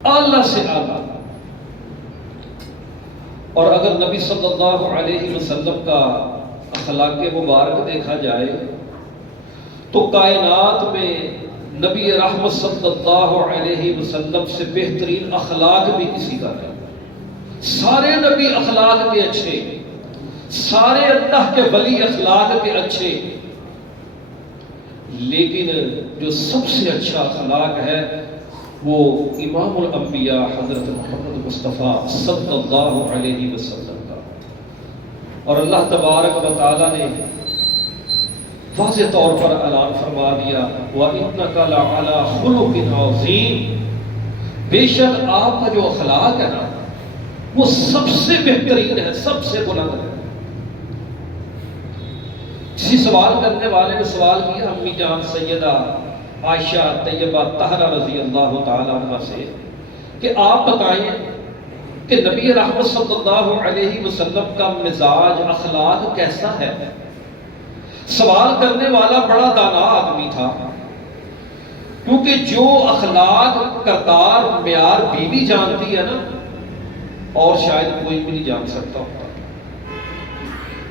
اعلیٰ سے اعلیٰ. اور اگر نبی صلی اللہ علیہ وسلم کا اخلاق مبارک دیکھا جائے تو کائنات میں نبی رحمت صلی اللہ علیہ وسلم سے بہترین اخلاق بھی کسی کا نہیں. سارے نبی اخلاق کے اچھے، سارے اللہ کے ولی اخلاق کے اچھے، لیکن جو سب سے اچھا اخلاق ہے وہ امام الانبیاء حضرت محمد مصطفیٰ صلی اللہ علیہ وسلم کا. اور اللہ تبارک و تعالیٰ نے واضح طور پر اعلان فرما دیا وَإِنَّكَ لَعَلَىٰ خُلُقٍ عَظِيمٍ، بے شک آپ کا جو اخلاق ہے نا وہ سب سے بہترین ہے، سب سے بلند ہے. کسی سوال کرنے والے نے سوال کیا امی جان سیدہ عائشہ طیبہ طاہرہ رضی اللہ تعالیٰ عنہ سے کہ آپ بتائیں کہ نبی رحمت صلی اللہ علیہ وسلم کا مزاج اخلاق کیسا ہے. سوال کرنے والا بڑا دانا آدمی تھا، کیونکہ جو اخلاق کردار معیار بیوی جانتی ہے نا اور شاید کوئی بھی نہیں جان سکتا ہوتا.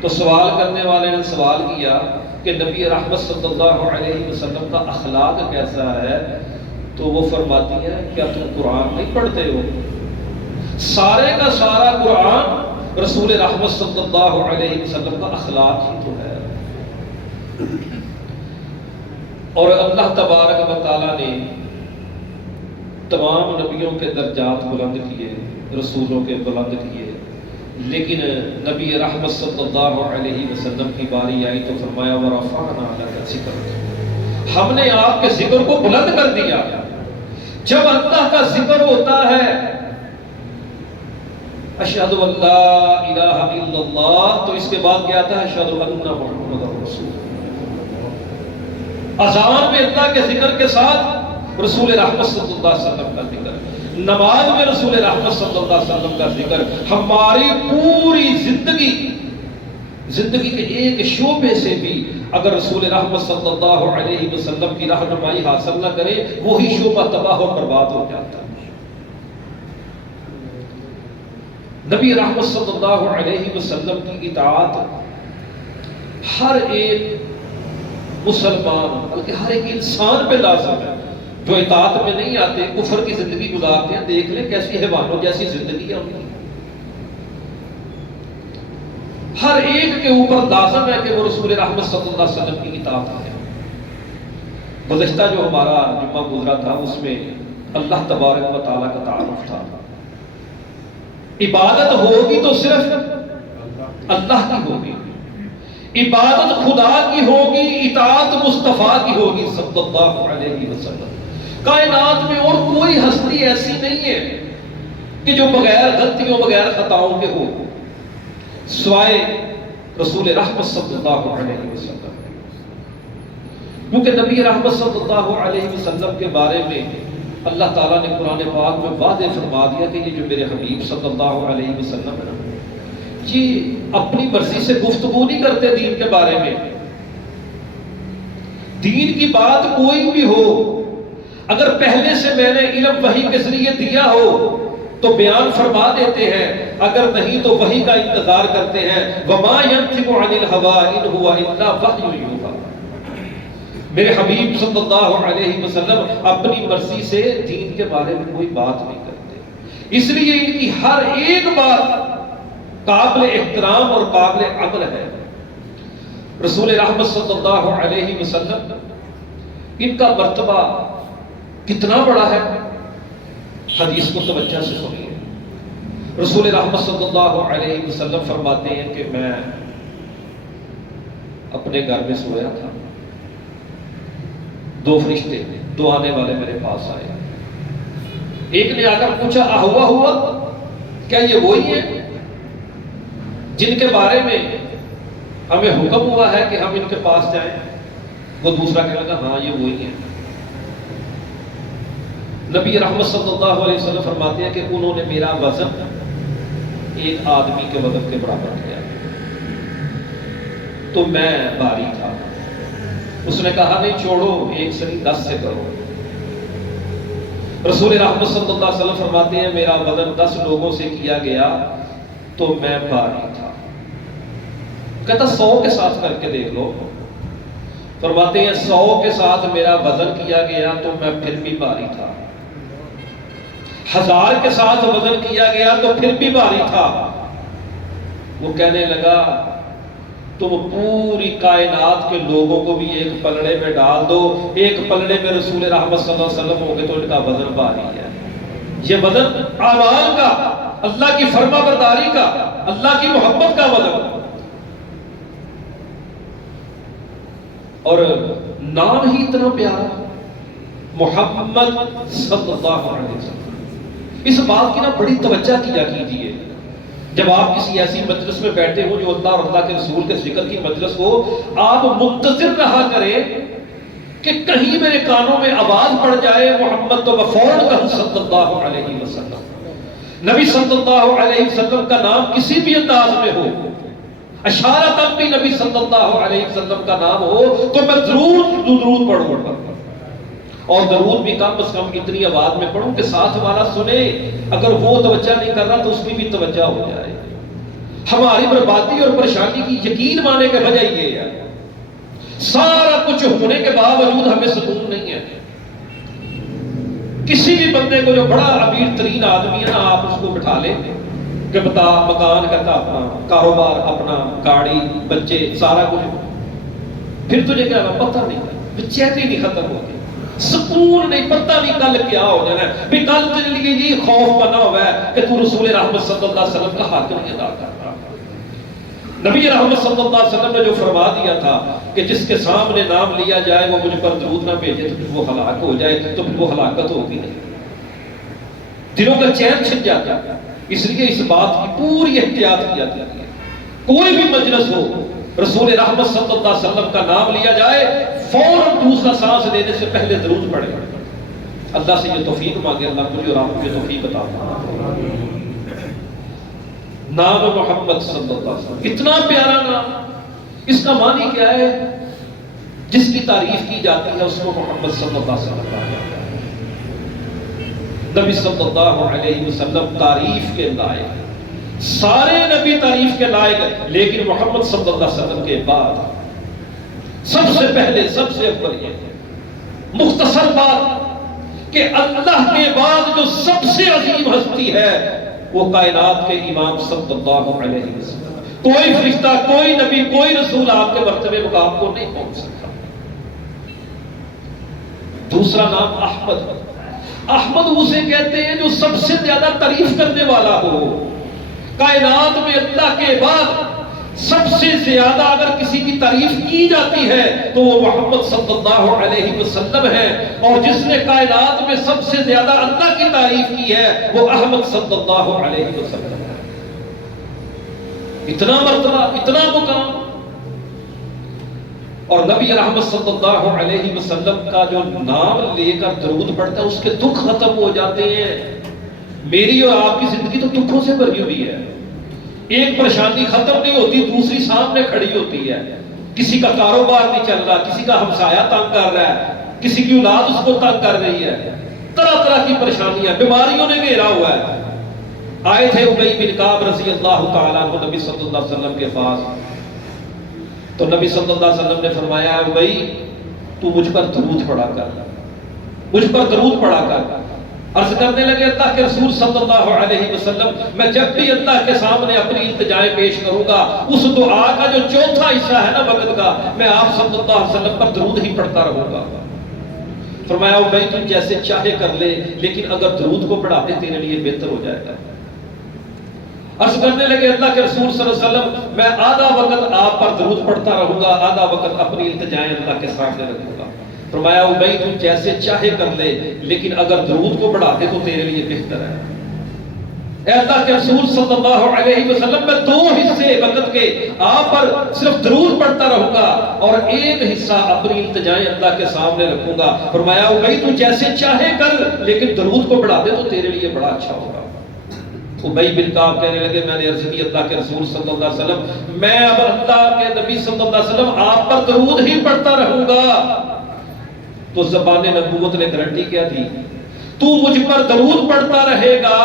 تو سوال کرنے والے نے سوال کیا کہ نبی رحمت صلی اللہ علیہ وسلم کا اخلاق کیسا ہے، تو وہ فرماتی ہے کیا تم قرآن نہیں پڑھتے ہو؟ سارے کا سارا قرآن رسول رحمت صلی اللہ علیہ وسلم کا اخلاق ہی تو ہے. اور اللہ تبارک و تعالیٰ نے تمام نبیوں کے درجات بلند کیے، رسولوں کے بلند کیے، لیکن نبی رحمت صلی اللہ علیہ وسلم کی باری آئی تو فرمایا وَرَفَعْنَا لَكَ ذِكْرَكَ، ہم نے آپ کے ذکر کو بلند کر دیا. جب اللہ کا ذکر ہوتا ہے اشہد ان لا الہ الا اللہ، تو اس کے بعد کیا آتا ہے اشہد ان محمد رسول اللہ. اذان میں اللہ کے ذکر کے ساتھ رسول رحمت صلی اللہ علیہ وسلم کا ذکر، نماز میں رسول رحمت صلی اللہ علیہ وسلم کا ذکر. ہماری پوری زندگی کے ایک شعبے سے بھی اگر رسول رحمت صلی اللہ علیہ وسلم کی رہنمائی حاصل نہ کرے وہی شعبہ تباہ و برباد ہو جاتا ہے. نبی رحمت صلی اللہ علیہ وسلم کی اطاعت ہر ایک مسلمان بلکہ ہر ایک انسان پہ لازم ہے. جو اطاعت میں نہیں آتے کفر کی زندگی گزارتے ہیں، دیکھ لیں کیسی حیوانوں جیسی زندگی ہے ان کی. ہر ایک کے اوپر لازم ہے کہ وہ رسول رحمت صلی اللہ علیہ وسلم کی اطاعت کرے. گزشتہ جو ہمارا جمعہ گزرا تھا اس میں اللہ تبارک و تعالیٰ کا تعارف تھا. عبادت ہوگی تو صرف اللہ کی ہوگی، عبادت خدا کی ہوگی، اطاعت مصطفیٰ کی ہوگی صلی اللہ علیہ وسلم. کائنات میں اور کوئی ہستی ایسی نہیں ہے کہ جو بغیر غلطیوں بغیر خطاؤں کے ہو سوائے رسول رحمت صلی اللہ علیہ وسلم. کیونکہ نبی رحمت صلی اللہ علیہ وسلم کے بارے میں اللہ تعالیٰ نے قرآن پاک میں واضح فرما دیا کہ یہ جو میرے حبیب صلی اللہ علیہ وسلم ہے یہ اپنی مرضی سے گفتگو نہیں کرتے دین کے بارے میں. دین کی بات کوئی بھی ہو، اگر پہلے سے میں نے علم وحی کے ذریعے دیا ہو تو بیان فرما دیتے ہیں، اگر نہیں تو وحی کا انتظار کرتے ہیں. وَمَا يَنْطِقُ عَنِ الْهَوَىٰ إِنْ هُوَ إِلَّا وَحْيٌ يُوحَىٰ. میرے حبیب صلی اللہ علیہ وسلم اپنی مرضی سے دین کے بارے میں کوئی بات نہیں کرتے، اس لیے ان کی ہر ایک بات قابل احترام اور قابل عمل ہے. رسول رحمت صلی اللہ علیہ وسلم ان کا مرتبہ کتنا بڑا ہے، حدیث کو توجہ سے سنیے. رسول رحمت صلی اللہ علیہ وسلم فرماتے ہیں کہ میں اپنے گھر میں سویا تھا، دو فرشتے دو آنے والے میرے پاس آئے. ایک نے آ کر پوچھا ہوا ہوا کیا یہ وہی ہے جن کے بارے میں ہمیں حکم ہوا ہے کہ ہم ان کے پاس جائیں؟ وہ دوسرا کہنے لگا ہاں یہ وہی ہے. نبی رحمت صلی اللہ علیہ وسلم فرماتے ہیں کہ انہوں نے میرا وزن ایک آدمی کے وزن کے برابر کیا تو میں بھاری تھا. اس نے کہا نہیں چھوڑو، ایک سری 10 سے کرو. رسول رحمت صلی اللہ علیہ وسلم فرماتے ہیں میرا وزن 10 لوگوں سے کیا گیا تو میں بھاری تھا. کہتا 100 کے ساتھ کر کے دیکھ لو. فرماتے ہیں 100 کے ساتھ میرا وزن کیا گیا تو میں پھر بھی بھاری تھا. 1000 کے ساتھ وزن کیا گیا تو پھر بھی بھاری تھا. وہ کہنے لگا تم پوری کائنات کے لوگوں کو بھی ایک پلڑے میں ڈال دو, ایک پلڑے میں رسول رحمت صلی اللہ علیہ وسلم ہو گئے تو ان کا وزن بھاری ہے. یہ وزن اعمال کا, اللہ کی فرما برداری کا, اللہ کی محبت کا وزن. اور نام ہی اتنا پیارا محمد صلی اللہ علیہ وسلم. اس بات کی نا بڑی توجہ کیا کیجیے. جب آپ کسی ایسی مجلس میں بیٹھے ہو جو اللہ اور اللہ کے رسول کے ذکر کی مجلس ہو, آپ منتظر رہا کریں کہ کہیں میرے کانوں میں آواز پڑ جائے محمد تو فوراً کہوں صلی اللہ علیہ وسلم. نبی صلی اللہ علیہ وسلم کا نام کسی بھی انداز میں ہو, اشارہ تک بھی نبی صلی اللہ علیہ وسلم کا نام ہو تو میں درود پڑھوں, اور درود بھی کم از کم اتنی آواز میں پڑھوں کہ ساتھ والا سنے. اگر وہ توجہ نہیں کر رہا تو اس کی بھی توجہ ہو جائے. ہماری بربادی اور پریشانی کی یقین مانے کے وجہ یہ ہے, سارا کچھ ہونے کے باوجود ہمیں سکون نہیں ہے. کسی بھی بندے کو جو بڑا امیر ترین آدمی ہے نا, آپ اس کو بٹھا لیں کہ بتا مکان کہتا اپنا, کاروبار اپنا, گاڑی, بچے, سارا کچھ, پھر تجھے کیا پتہ نہیں, چیتی نہیں ختم ہوتی, سکون نہیں, پتہ نہیں کل کیا ہو جانا ہے. بھی کل تیرے لیے یہ خوف بنا ہوا ہے کہ تو رسول رحمت صلی اللہ علیہ وسلم کا حق نہیں ادا کر رہا. نبی رحمت صلی اللہ علیہ وسلم نے جو فرما دیا تھا کہ جس کے سامنے نام لیا جائے وہ مجھ پر درود نہ بھیجے تو پھر وہ ہلاک ہو جائے, تو پھر وہ ہلاکت ہوگی نہیں. دلوں کا چین چھن جاتا ہے. اس لیے اس بات کی پوری احتیاط کی جاتی ہے. کوئی بھی مجلس ہو, رسول رحمت صلی اللہ علیہ وسلم کا نام لیا جائے, فوراً دوسرا سانس لینے سے پہلے درود پڑھے. اللہ سے یہ توفیق مانگے, اللہ مجھے اور آپ کو یہ توفیق عطا فرمائے. نام محمد صلی اللہ علیہ وسلم اتنا پیارا نام, اس کا معنی کیا ہے؟ جس کی تعریف کی جاتی ہے اس کو محمد صلی اللہ علیہ وسلم کہا جاتا ہے. نبی صلی اللہ علیہ وسلم تعریف کے لائق, سارے نبی تعریف کے لائق, لیکن محمد صلی اللہ علیہ وسلم کے بعد سب سے پہلے سب سے اوپر یہ مختصر بات کہ اللہ کے بعد جو سب سے عظیم ہستی ہے وہ کائنات کے امام صلی اللہ علیہ وسلم. کوئی فرشتہ, کوئی نبی, کوئی رسول آپ کے مرتبے مقام کو نہیں پہنچ سکتا. دوسرا نام احمد. احمد اسے کہتے ہیں جو سب سے زیادہ تعریف کرنے والا ہو. کائنات میں اللہ کے بعد سب سے زیادہ اگر کسی کی تعریف کی جاتی ہے تو وہ محمد صلی اللہ علیہ وسلم ہے, اور جس نے کائنات میں سب سے زیادہ اللہ کی تعریف کی ہے وہ احمد صلی اللہ علیہ وسلم ہے. اتنا مرتبہ, اتنا مقام. اور نبی رحمت صلی اللہ علیہ وسلم کا جو نام لے کر درود پڑھتا ہے اس کے دکھ ختم ہو جاتے ہیں. میری اور آپ کی زندگی تو دکھوں سے بھری ہوئی ہے. ایک پریشانی ختم نہیں ہوتی, دوسری سامنے کھڑی ہوتی ہے. کسی کا کاروبار نہیں چل رہا, کسی کا ہمسایہ تنگ کر رہا ہے, کسی کی اولاد اس کو تنگ کر رہی ہے, طرح طرح کی پریشانیاں, بیماریوں نے گھیرا ہوا ہے. آئے تھے ابی بن کعب رضی اللہ تعالیٰ عنہ نبی صلی اللہ علیہ وسلم کے پاس, تو نبی صلی اللہ علیہ وسلم نے فرمایا ابی تو مجھ پر درود پڑھا کر, مجھ پر درود پڑھا کر. عرض کرنے لگے اللہ کے رسول صلی اللہ علیہ وسلم, میں جب بھی اللہ کے سامنے اپنی التجائیں پیش کروں گا اس دعا کا جو چوتھا حصہ ہے نا وقت کا, میں آپ صلی اللہ علیہ وسلم پر درود ہی پڑھتا رہوں گا. فرمایا او بھائی تم جیسے چاہے کر لے, لیکن اگر درود کو پڑھا دے تیرے لیے بہتر ہو جائے گا. عرض کرنے لگے اللہ کے رسول صلی اللہ علیہ وسلم, میں آدھا وقت آپ پر درود پڑھتا رہوں گا, آدھا وقت اپنی التجائیں اللہ کے سامنے رکھوں گا. فرمایا او بھائی تم جیسے چاہے کر لے, لیکن اگر درود کو بڑھا دے تو تیرے لیے بہتر ہے. اے اللہ کے رسول صلی اللہ علیہ وسلم, میں 2 حصے وقت کے آپ پر صرف درود پڑھتا رہوں گا اور ایک حصہ اپنی التجائیں اللہ کے سامنے رکھوں گا. فرمایا او بھائی تم جیسے چاہے کر, لیکن درود کو بڑھا دے تو تیرے لیے بڑا اچھا ہوگا. ابی بن کعب کہنے لگے میں نے عرض کی اللہ کے رسول صلی اللہ علیہ وسلم, میں اب اللہ کے نبی صلی اللہ علیہ وسلم آپ پر درود ہی پڑھتا رہوں گا. تو زبان نبوت نے گارنٹی کیا تھی, تو مجھ پر درود پڑھتا رہے گا،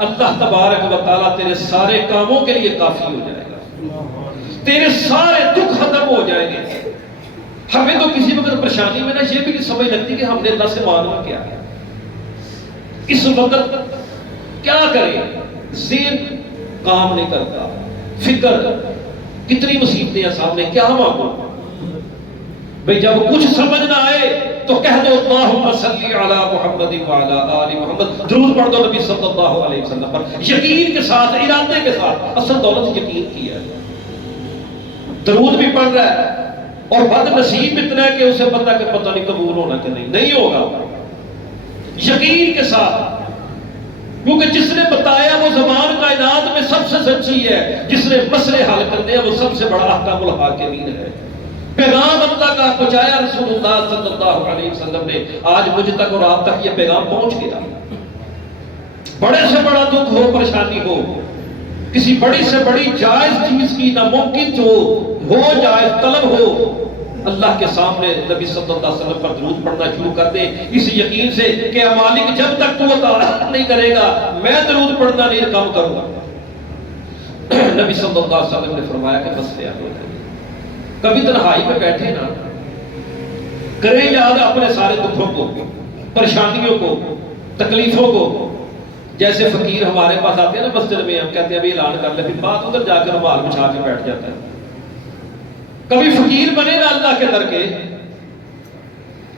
اللہ تبارک و تعالیٰ تیرے سارے کاموں کے لیے کافی ہو جائے گا، تیرے سارے دکھ ختم ہو جائیں گے۔ ہمیں تو کسی وقت پریشانی میں یہ بھی نہیں سمجھ لگتی کہ ہم نے اللہ سے مانگنا کیا ہے، اس وقت کیا کریں، ذہن کام نہیں کرتا، فکر، کتنی مصیبتیں ہیں سامنے، کیا مانگو؟ بھئی جب کچھ سمجھ نہ آئے تو کہہ دو اللہم صلی علی محمد وعلی آل محمد، درود پڑھ دو نبی صلی اللہ علیہ وسلم پر، یقین کے ساتھ، ارادے کے ساتھ۔ اصل دولت یقین کی ہے، درود بھی پڑھ رہا ہے اور بد نصیب اتنا ہے کہ اسے پتہ کہ پتہ نہیں قبول ہونا کہ نہیں ہوگا، یقین کے ساتھ، کیونکہ جس نے بتایا وہ زمان کائنات میں سب سے سچی ہے، جس نے مسئلے حل کرنے ہیں وہ سب سے بڑا احکام الحاکمین ہے۔ پیغام اللہ کا پہنچایا رسول اللہ صلی اللہ علیہ وسلم نے، آج مجھ تک اور آپ تک یہ پیغام پہنچ گیا۔ بڑے سے بڑا دکھ ہو، پریشانی ہو، کسی بڑی سے بڑی جائز چیز کی ناممکن جو ہو، جائز طلب ہو، اللہ کے سامنے نبی صلی اللہ علیہ وسلم پر درود پڑھنا شروع کر دے، اس یقین سے کہ مالک جب تک تو عطا نہیں کرے گا میں درود پڑھنا نہیں کام کروں گا۔ نبی صلی اللہ علیہ وسلم نے فرمایا کہ بس تیار ہو جائے، کبھی تنہائی میں بیٹھے نا، کریں یاد اپنے سارے دکھوں کو، پریشانیوں کو، تکلیفوں کو۔ جیسے فقیر ہمارے پاس آتے ہیں نا مسجد میں، ہم کہتے ہیں ابھی اعلان کر لیں، پھر بات ادھر جا کر رومال بچھا کے بیٹھ جاتا ہے۔ کبھی فقیر بنے نا اللہ کے در کے،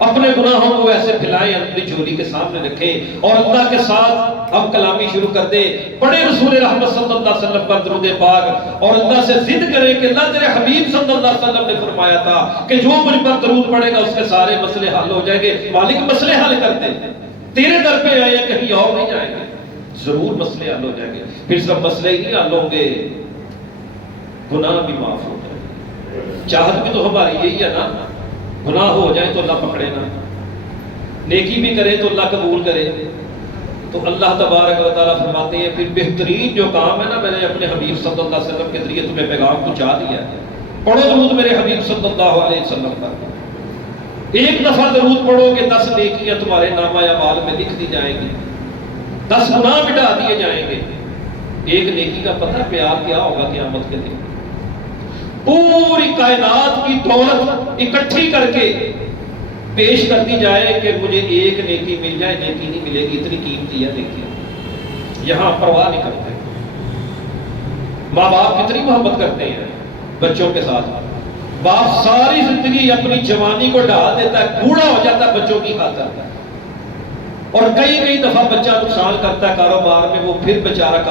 اپنے گناہوں کو ایسے پھیلائیں، اپنی جھولی کے سامنے رکھیں اور اللہ کے ساتھ ہم کلامی شروع کر دیں، بڑے رسول رحمت صلی اللہ علیہ وسلم پر درود پاک، اور اللہ سے ضد کریں کہ اللہ تیرے حبیب صلی اللہ علیہ وسلم نے فرمایا تھا کہ جو مجھ پر درود پڑے گا اس کے سارے مسئلے حل ہو جائیں گے۔ مالک مسئلے حل کر دے، تیرے در پہ آئے کہیں اور نہیں جائیں گے، ضرور مسئلے حل ہو جائیں گے۔ پھر سب مسئلے ہی حل ہوں گے، گناہ بھی معاف ہو جائیں گے۔ چاہت بھی تو ہماری یہی ہے نا، گناہ ہو جائے تو اللہ پکڑے نا، نیکی بھی کرے تو اللہ قبول کرے۔ تو اللہ تبارک و تعالیٰ فرماتے ہیں پھر بہترین جو کام ہے نا، میں نے اپنے حبیب صلی اللہ علیہ وسلم کے ذریعے تمہیں پیغام پہنچا دیا ہے، پڑھو درود میرے حبیب صلی اللہ علیہ وسلم پر۔ ایک دفعہ درود پڑھو گے 10 نیکیاں تمہارے نامہ اعمال میں لکھ دی جائیں گی، 10 گناہ مٹا دیے جائیں گے۔ ایک نیکی کا پتہ پیار کیا ہوگا قیامت کے دن، پوری کائنات کی دولت اکٹھی کر کے پیش کر دی جائے کہ مجھے ایک نیکی مل جائے، نیکی نہیں ملے گی، اتنی قیمتی ہے نیکی۔ یہاں پرواہ نہیں کرتے، ماں باپ کتنی محبت کرتے ہیں بچوں کے ساتھ، باپ ساری زندگی اپنی جوانی کو ڈال دیتا ہے، بوڑھا ہو جاتا ہے بچوں کی خاطر، اور کئی دفعہ بچہ نقصان کرتا ہے کاروبار میں، وہ پھر بیچارہ